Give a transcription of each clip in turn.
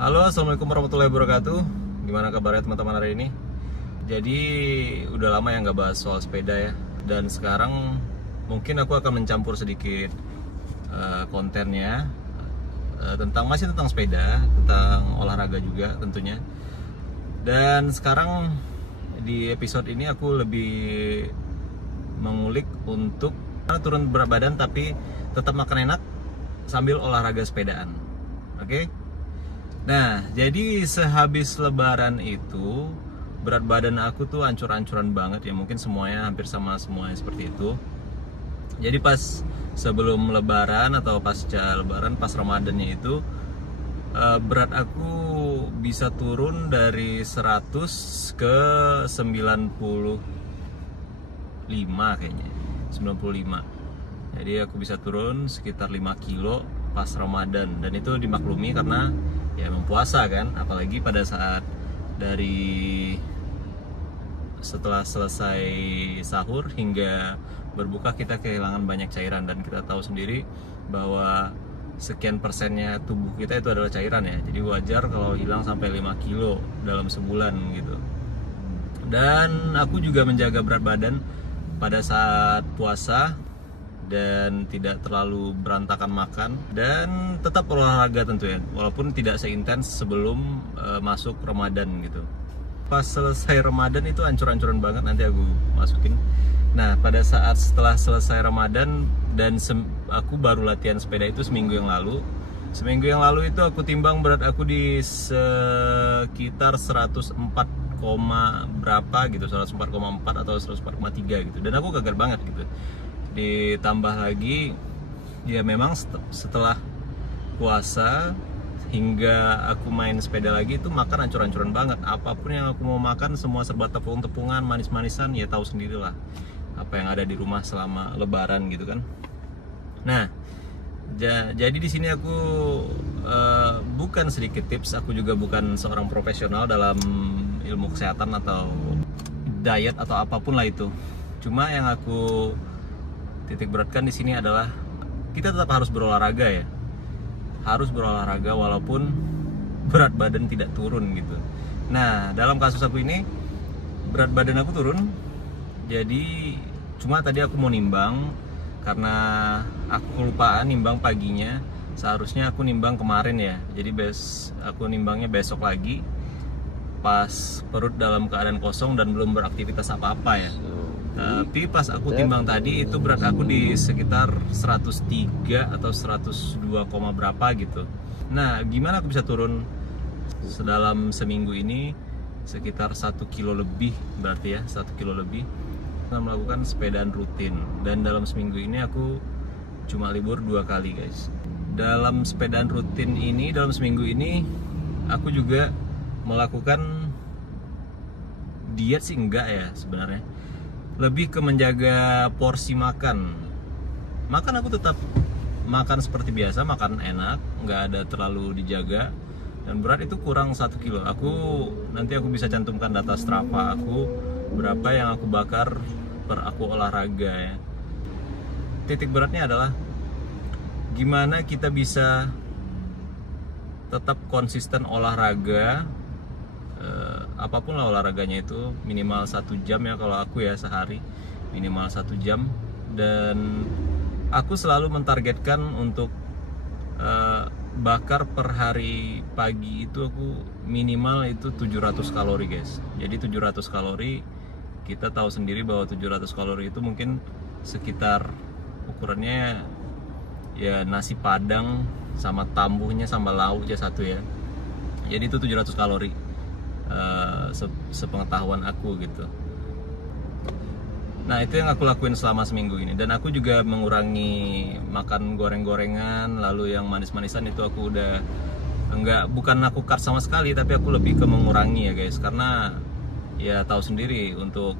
Halo, assalamualaikum warahmatullahi wabarakatuh. Gimana kabarnya teman-teman hari ini? Jadi udah lama ya nggak bahas soal sepeda ya. Dan sekarang mungkin aku akan mencampur sedikit kontennya masih tentang sepeda, tentang olahraga juga tentunya. Dan sekarang di episode ini aku lebih mengulik untuk turun berat badan tapi tetap makan enak sambil olahraga sepedaan. Oke? Nah, jadi sehabis lebaran itu berat badan aku tuh ancur-ancuran banget ya. Mungkin semuanya hampir sama semuanya seperti itu. Jadi pas sebelum lebaran atau pasca lebaran, pas Ramadannya itu berat aku bisa turun dari 100 ke 95 kayaknya. 95. Jadi aku bisa turun sekitar 5 kilo pas Ramadan, dan itu dimaklumi karena ya emang puasa kan, apalagi pada saat setelah selesai sahur hingga berbuka kita kehilangan banyak cairan, dan kita tahu sendiri bahwa sekian persennya tubuh kita itu adalah cairan ya. Jadi wajar kalau hilang sampai 5 kilo dalam sebulan gitu. Dan aku juga menjaga berat badan pada saat puasa dan tidak terlalu berantakan makan, dan tetap olahraga tentu ya, walaupun tidak seintens sebelum masuk Ramadan gitu. Pas selesai Ramadan itu ancur-ancuran banget, nanti aku masukin. Nah, pada saat setelah selesai Ramadan dan aku baru latihan sepeda itu seminggu yang lalu. Seminggu yang lalu itu aku timbang berat aku di sekitar 104, berapa gitu, 104,4 atau 104,3 gitu, dan aku gagal banget gitu. Ditambah lagi ya memang setelah puasa hingga aku main sepeda lagi itu makan ancur-ancuran banget. Apapun yang aku mau makan semua serba tepung-tepungan, manis-manisan, ya tahu sendirilah apa yang ada di rumah selama lebaran gitu kan. Nah, jadi di sini aku bukan sedikit tips, aku juga bukan seorang profesional dalam ilmu kesehatan atau diet atau apapun lah itu. Cuma yang aku titik beratkan di sini adalah kita tetap harus berolahraga ya. Harus berolahraga walaupun berat badan tidak turun gitu. Nah, dalam kasus aku ini berat badan aku turun. Jadi cuma tadi aku mau nimbang karena aku kelupaan nimbang paginya. Seharusnya aku nimbang kemarin ya. Jadi aku nimbangnya besok lagi pas perut dalam keadaan kosong dan belum beraktivitas apa-apa ya. Tapi pas aku timbang tadi itu berat aku di sekitar 103 atau 102, berapa gitu. Nah, gimana aku bisa turun dalam seminggu ini sekitar 1 kilo lebih, berarti ya 1 kilo lebih. Kita melakukan sepedaan rutin, dan dalam seminggu ini aku cuma libur 2 kali guys. Dalam sepedaan rutin ini, dalam seminggu ini aku juga melakukan diet sih enggak ya sebenarnya, lebih ke menjaga porsi makan. Aku tetap makan seperti biasa, makan enak, nggak ada terlalu dijaga. Dan berat itu kurang 1 kilo. Nanti aku bisa cantumkan data Strava aku berapa yang aku bakar per aku olahraga ya. Titik beratnya adalah gimana kita bisa tetap konsisten olahraga. Apapun lah olahraganya itu, minimal 1 jam ya kalau aku ya, sehari minimal 1 jam. Dan aku selalu mentargetkan untuk bakar per hari pagi itu aku minimal itu 700 kalori guys. Jadi 700 kalori, kita tahu sendiri bahwa 700 kalori itu mungkin sekitar ukurannya ya nasi padang sama tambuhnya sama lauknya satu ya. Jadi itu 700 kalori. Sepengetahuan aku gitu. Nah, itu yang aku lakuin selama seminggu ini. Dan aku juga mengurangi makan goreng-gorengan, lalu yang manis-manisan itu aku udah bukan aku cut sama sekali, tapi aku lebih ke mengurangi ya guys. Karena ya tahu sendiri, untuk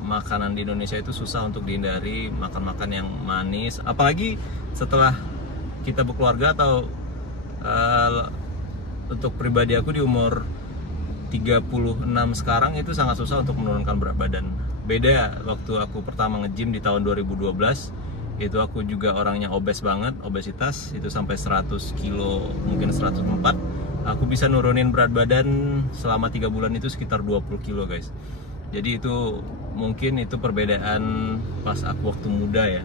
makanan di Indonesia itu susah untuk dihindari, makan-makan yang manis. Apalagi setelah kita berkeluarga atau untuk pribadi aku di umur 36 sekarang itu sangat susah untuk menurunkan berat badan. Beda waktu aku pertama nge-gym di tahun 2012, itu aku juga orangnya obes banget, obesitas itu sampai 100 kilo, mungkin 104. aku bisa nurunin berat badan selama 3 bulan itu sekitar 20 kilo guys. Jadi itu mungkin itu perbedaan pas aku waktu muda ya.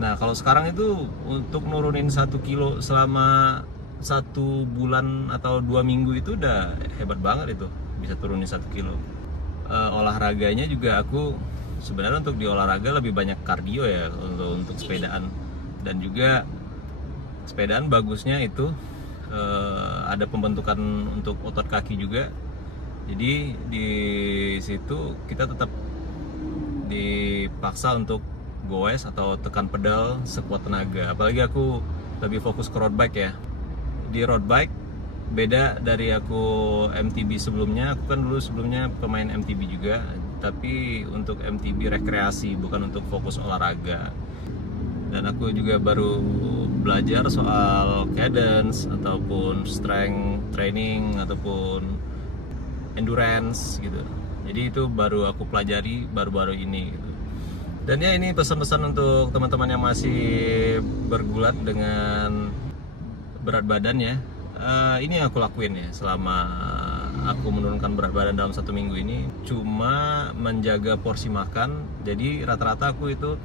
Nah kalau sekarang itu untuk nurunin 1 kilo selama 1 bulan atau 2 minggu itu udah hebat banget, itu bisa turunin 1 kilo. Olahraganya juga aku sebenarnya untuk di olahraga lebih banyak kardio ya untuk sepedaan, dan juga sepedaan bagusnya itu ada pembentukan untuk otot kaki juga. Jadi di situ kita tetap dipaksa untuk goes atau tekan pedal sekuat tenaga. Apalagi aku lebih fokus ke road bike ya. Di road bike beda dari aku MTB sebelumnya. Aku kan dulu sebelumnya pemain MTB juga, tapi untuk MTB rekreasi, bukan untuk fokus olahraga. Dan aku juga baru belajar soal cadence ataupun strength training ataupun endurance gitu. Jadi itu baru aku pelajari baru-baru ini gitu. Dan ya ini pesan-pesan untuk teman-teman yang masih bergulat dengan berat badan ya. Ini yang aku lakuin ya selama aku menurunkan berat badan dalam 1 minggu ini, cuma menjaga porsi makan. Jadi rata-rata aku itu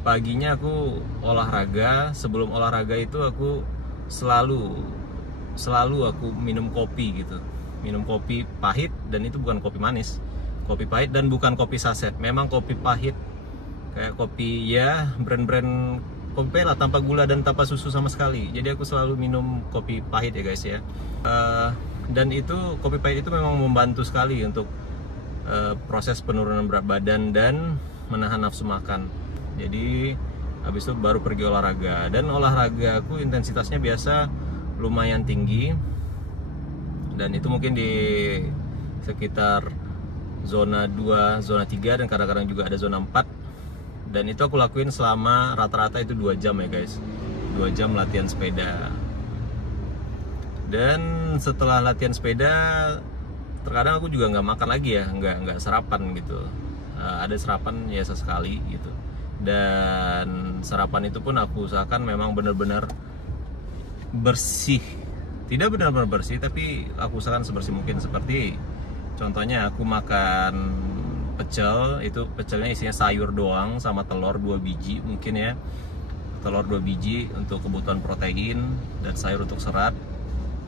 paginya aku olahraga, sebelum olahraga itu aku selalu aku minum kopi gitu. Minum kopi pahit, dan itu bukan kopi manis. Kopi pahit dan bukan kopi saset. Memang kopi pahit, kayak kopi ya brand-brand kopi lah, tanpa gula dan tanpa susu sama sekali. Jadi aku selalu minum kopi pahit ya guys ya. Dan itu kopi pahit itu memang membantu sekali untuk proses penurunan berat badan dan menahan nafsu makan. Jadi habis itu baru pergi olahraga, dan olahraga aku intensitasnya biasa lumayan tinggi, dan itu mungkin di sekitar zona 2, zona 3, dan kadang-kadang juga ada zona 4. Dan itu aku lakuin selama rata-rata itu 2 jam ya guys, 2 jam latihan sepeda. Dan setelah latihan sepeda terkadang aku juga nggak makan lagi ya, nggak sarapan gitu. Ada sarapan ya sesekali gitu. Dan sarapan itu pun aku usahakan memang benar-benar bersih. Tidak benar-benar bersih, tapi aku usahakan sebersih mungkin. Seperti contohnya aku makan pecel, itu pecelnya isinya sayur doang sama telur 2 biji mungkin ya. Telur 2 biji untuk kebutuhan protein dan sayur untuk serat.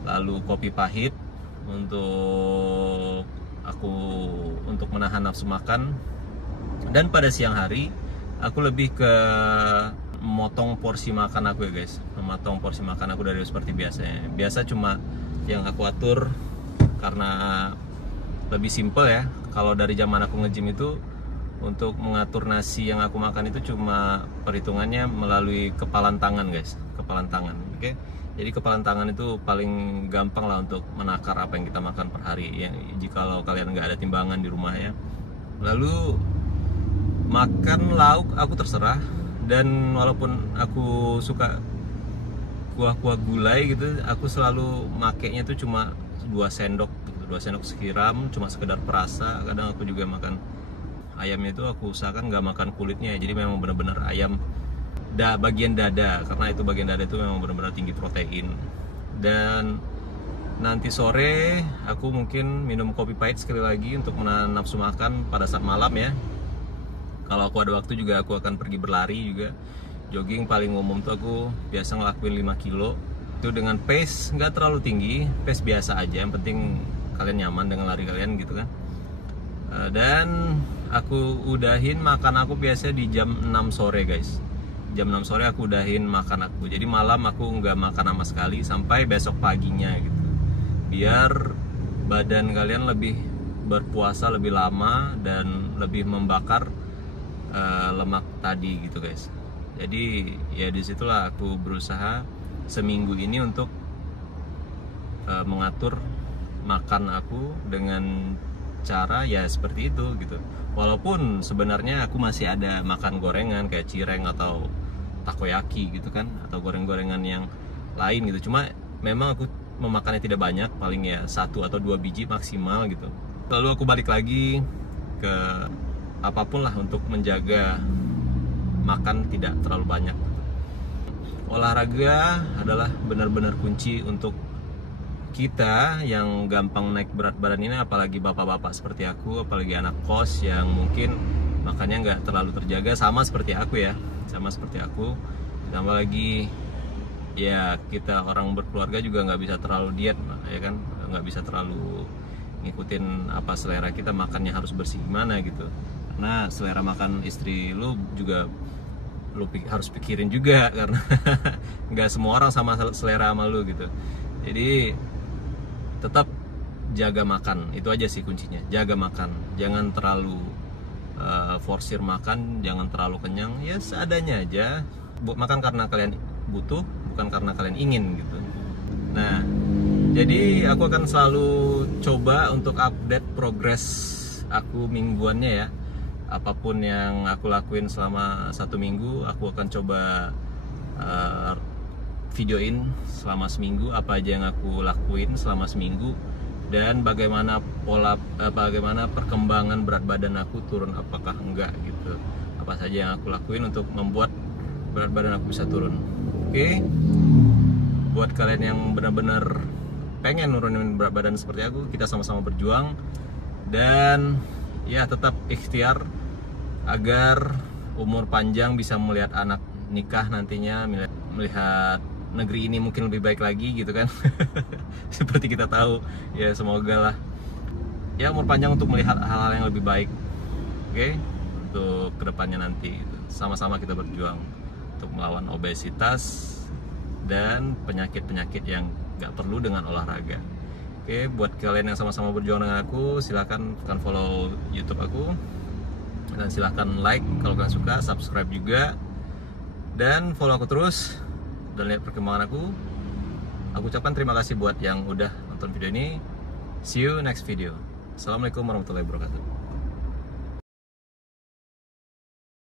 Lalu kopi pahit untuk aku untuk menahan nafsu makan. Dan pada siang hari aku lebih ke memotong porsi makan aku ya guys. Memotong porsi makan aku dari seperti biasanya. Biasa cuma yang aku atur karena lebih simple ya. Kalau dari zaman aku nge-gym itu, untuk mengatur nasi yang aku makan itu cuma perhitungannya melalui kepalan tangan guys. Kepalan tangan, oke? Jadi kepalan tangan itu paling gampang lah untuk menakar apa yang kita makan per hari ya, jikalau kalian nggak ada timbangan di rumah ya. Lalu makan lauk aku terserah, dan walaupun aku suka kuah-kuah gulai gitu, aku selalu makainya tuh cuma 2 sendok gitu, 2 sendok sekiram, cuma sekedar perasa. Kadang aku juga makan ayamnya itu aku usahakan nggak makan kulitnya, jadi memang benar-benar ayam bagian dada, karena itu bagian dada itu memang benar-benar tinggi protein. Dan nanti sore aku mungkin minum kopi pahit sekali lagi untuk menahan nafsu makan pada saat malam ya. Kalau aku ada waktu juga aku akan pergi berlari juga. Jogging paling umum tuh aku biasa ngelakuin 5 kilo. Itu dengan pace nggak terlalu tinggi, pace biasa aja, yang penting kalian nyaman dengan lari kalian gitu kan. Dan aku udahin makan aku biasa di jam 6 sore guys. Jam 6 sore aku udahin makan aku. Jadi malam aku nggak makan sama sekali sampai besok paginya gitu. Biar badan kalian lebih berpuasa lebih lama dan lebih membakar lemak tadi gitu guys. Jadi ya disitulah aku berusaha seminggu ini untuk mengatur makan aku dengan cara ya seperti itu gitu. Walaupun sebenarnya aku masih ada makan gorengan kayak cireng atau takoyaki gitu kan, atau goreng-gorengan yang lain gitu. Cuma memang aku memakannya tidak banyak, paling ya 1 atau 2 biji maksimal gitu. Lalu aku balik lagi ke apapun lah untuk menjaga makan tidak terlalu banyak. Olahraga adalah benar-benar kunci untuk kita yang gampang naik berat badan ini, apalagi bapak-bapak seperti aku, apalagi anak kos yang mungkin makannya nggak terlalu terjaga, sama seperti aku ya, sama seperti aku. Ditambah lagi ya kita orang berkeluarga juga nggak bisa terlalu diet, ya kan, nggak bisa terlalu ngikutin apa selera kita makannya harus bersih gimana gitu, karena selera makan istri lu juga lu harus pikirin juga karena nggak semua orang sama selera sama lu gitu. Jadi tetap jaga makan, itu aja sih kuncinya, jaga makan, jangan terlalu forsir makan, jangan terlalu kenyang, ya seadanya aja, makan karena kalian butuh, bukan karena kalian ingin gitu. Nah, jadi aku akan selalu coba untuk update progres aku mingguannya ya. Apapun yang aku lakuin selama 1 minggu, aku akan coba videoin selama seminggu apa aja yang aku lakuin selama seminggu, dan bagaimana bagaimana perkembangan berat badan aku turun apakah enggak gitu. Apa saja yang aku lakuin untuk membuat berat badan aku bisa turun. Oke. Buat kalian yang benar-benar pengen nurunin berat badan seperti aku, kita sama-sama berjuang, dan ya tetap ikhtiar agar umur panjang, bisa melihat anak nikah nantinya, melihat negeri ini mungkin lebih baik lagi gitu kan. Seperti kita tahu ya, semoga lah ya umur panjang untuk melihat hal-hal yang lebih baik. Oke, untuk kedepannya nanti sama-sama kita berjuang untuk melawan obesitas dan penyakit-penyakit yang nggak perlu dengan olahraga. Oke, buat kalian yang sama-sama berjuang dengan aku, silahkan follow YouTube aku, dan silahkan like kalau kalian suka, subscribe juga, dan follow aku terus dan lihat perkembangan aku. Aku ucapkan terima kasih buat yang udah nonton video ini. See you next video. Assalamualaikum warahmatullahi wabarakatuh.